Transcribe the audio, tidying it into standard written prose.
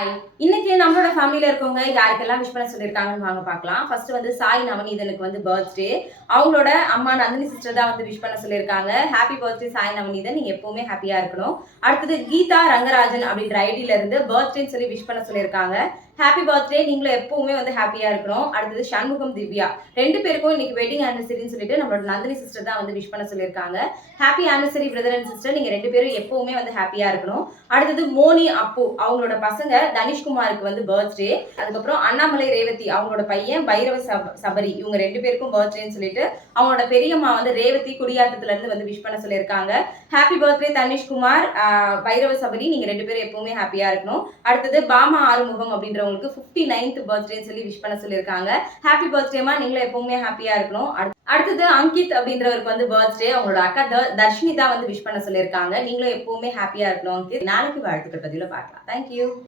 Hi. இன்னைக்கு நம்மளோட ஃபேமிலில இருக்கவங்க யாருக்கெல்லாம் விஷ் பண்ண சொல்லியிருக்காங்கன்னு வாங்க பார்க்கலாம். ஃபர்ஸ்ட் வந்து சாய் நவநீதனுக்கு வந்து பர்த்டே. அவங்களோட அம்மா நந்தினி சிஸ்டர் தான் வந்து விஷ் பண்ண சொல்லியிருக்காங்க. Happy birthday Sai Navaneethan. நீங்க எப்பவுமே ஹேப்பியா இருக்கணும். அடுத்தது கீதா ரங்கராஜன் அப்படின்ற ஐடியில இருந்து பர்த்டேன்னு சொல்லி விஷ் பண்ண சொல்லியிருக்காங்க. ஹேப்பி பர்த்டே நீங்களும் எப்பவுமே வந்து ஹேப்பியா இருக்கணும். அடுத்தது சண்முகம் திவ்யா. 2 பேருக்கும் இன்னைக்கு வெட்டிங் ஆனிவர்சரின்னு சொல்லிட்டு நம்மளோட நந்தினி சிஸ்டர் தான் வந்து விஷ் பண்ண சொல்லியிருக்காங்க. Happy anniversary brother and sister. நீங்க 2 பேரும் எப்பவுமே வந்து ஹேப்பியா இருக்கணும். அடுத்தது மோனி அப்பு அவங்களோட பசங்க தனிஷ்குமாருக்கு வந்து பர்த்டே. அதுக்கப்புறம் அண்ணாமலை ரேவதி அவங்களோட பையன் பைரவ சபரி இவங்க 2 பேருக்கும் பர்த்டேன்னு சொல்லிட்டு அவங்களோட பெரியம்மா வந்து ரேவதி குடியாத்தத்துல இருந்து வந்து விஷ் பண்ண சொல்லியிருக்காங்க. Happy birthday Tanishkumar, Bhairava Sabari. நீங்க 2 பேரும் எப்பவுமே ஹேப்பியா இருக்கணும். அடுத்தது பாமா ஆறுமுகம் அப்படின்றவங்களுக்கு 59th பர்த்டேன்னு சொல்லி விஷ் பண்ண சொல்லியிருக்காங்க. ஹேப்பி பர்த்டேமா, நீங்களும் எப்பவுமே ஹேப்பியா இருக்கணும். அடுத்தது அங்கித் அப்படின்றவருக்கு வந்து பர்த்டே. அவங்களோட அக்கா தர்ஷினி தான் வந்து விஷ் பண்ண சொல்லியிருக்காங்க. நீங்களும் எப்பவுமே ஹாப்பியா இருக்கணும் அங்கித். நாளைக்கு வாழ்த்துக்கள் பதிவுல பார்க்கலாம். தேங்க்யூ.